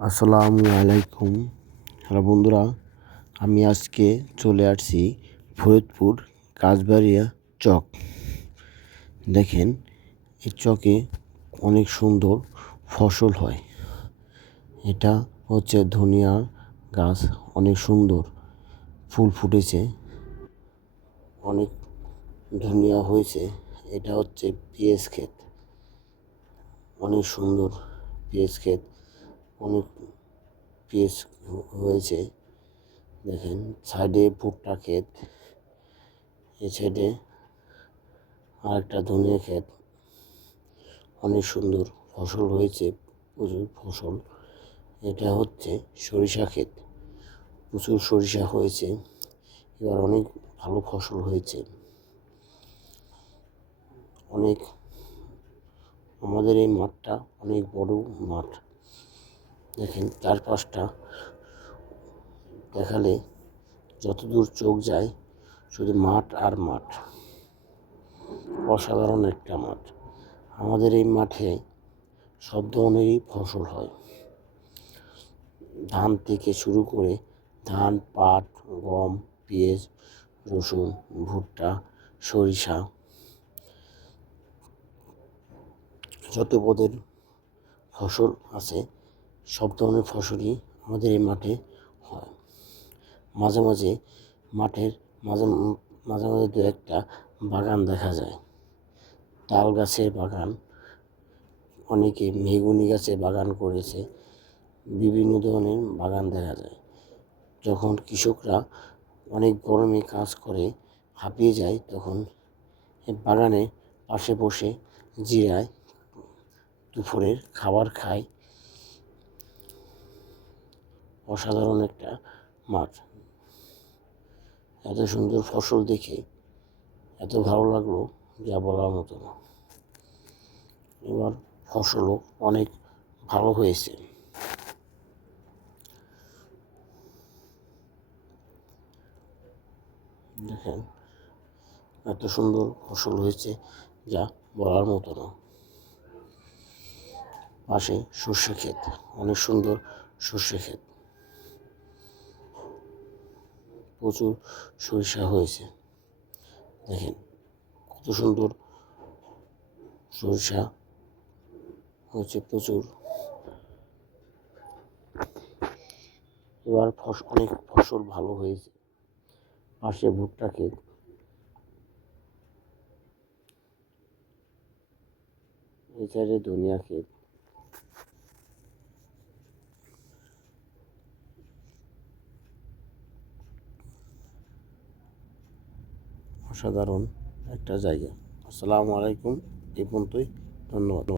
আসসালামু আলাইকুম। হ্যালো বন্ধুরা, আমি আজকে চলে আসছি ফরিদপুর কাজবাড়িয়া চক। দেখেন, এই চকে অনেক সুন্দর ফসল হয়। এটা হচ্ছে ধনিয়া গাছ, অনেক সুন্দর ফুল ফুটেছে। অনেক ধনিয়া হয়েছে। এটা হচ্ছে পেঁয়াজ ক্ষেত। অনেক সুন্দর পেঁয়াজ ক্ষেত। অনেক পেঁয়াজ হয়েছে। দেখেন সাইডে ভুট্টা ক্ষেত, এ সাইডে আরেকটা ধনিয়া ক্ষেত। অনেক সুন্দর ফসল হয়েছে, প্রচুর ফসল। এটা হচ্ছে সরিষা ক্ষেত, প্রচুর সরিষা হয়েছে। এবার অনেক ভালো ফসল হয়েছে। অনেক, আমাদের এই মাঠটা অনেক বড় মাঠ। দেখেন চারপাশটা দেখালে যতদূর চোখ যায়, শুধু মাঠ আর মাঠ। অসাধারণ একটা মাঠ। আমাদের এই মাঠে সব ধরনেরই ফসল হয়। ধান থেকে শুরু করে ধান, পাট, গম, পেঁয়াজ, রসুন, ভুট্টা, সরিষা যত পদের ফসল আছে সব ধরনের ফসলই আমাদের এই মাঠে হয়। মাঝে মাঝে মাঠের মাঝে মাঝে মাঝে দু একটা বাগান দেখা যায়। তাল গাছের বাগান, অনেকে মেগুনি গাছের বাগান করেছে, বিভিন্ন ধরনের বাগান দেখা যায়। যখন কৃষকরা অনেক গরমে কাজ করে, হাঁপিয়ে যায়, তখন বাগানে পাশে বসে জিরায় দুপুরের খাবার খায়। অসাধারণ একটা মাঠ। এত সুন্দর ফসল দেখে এত ভালো লাগল যা বলার মতো না। এবার ফসলও অনেক ভালো হয়েছে। দেখেন, এত সুন্দর ফসল হয়েছে যা বলার মতো না। পাশে সর্ষে ক্ষেত, অনেক সুন্দর সর্ষে ক্ষেত। প্রচুর সরিষা হয়েছে। দেখেন, কত সুন্দর সরিষা হয়েছে প্রচুর। এবার ফস, অনেক ফসল ভালো হয়েছে। পাশে ভুট্টা ক্ষেত। সাইডে ধনিয়া ক্ষেত। অসাধারণ একটা জায়গা। আসসালামু আলাইকুম এই পর্যন্তই। ধন্যবাদ।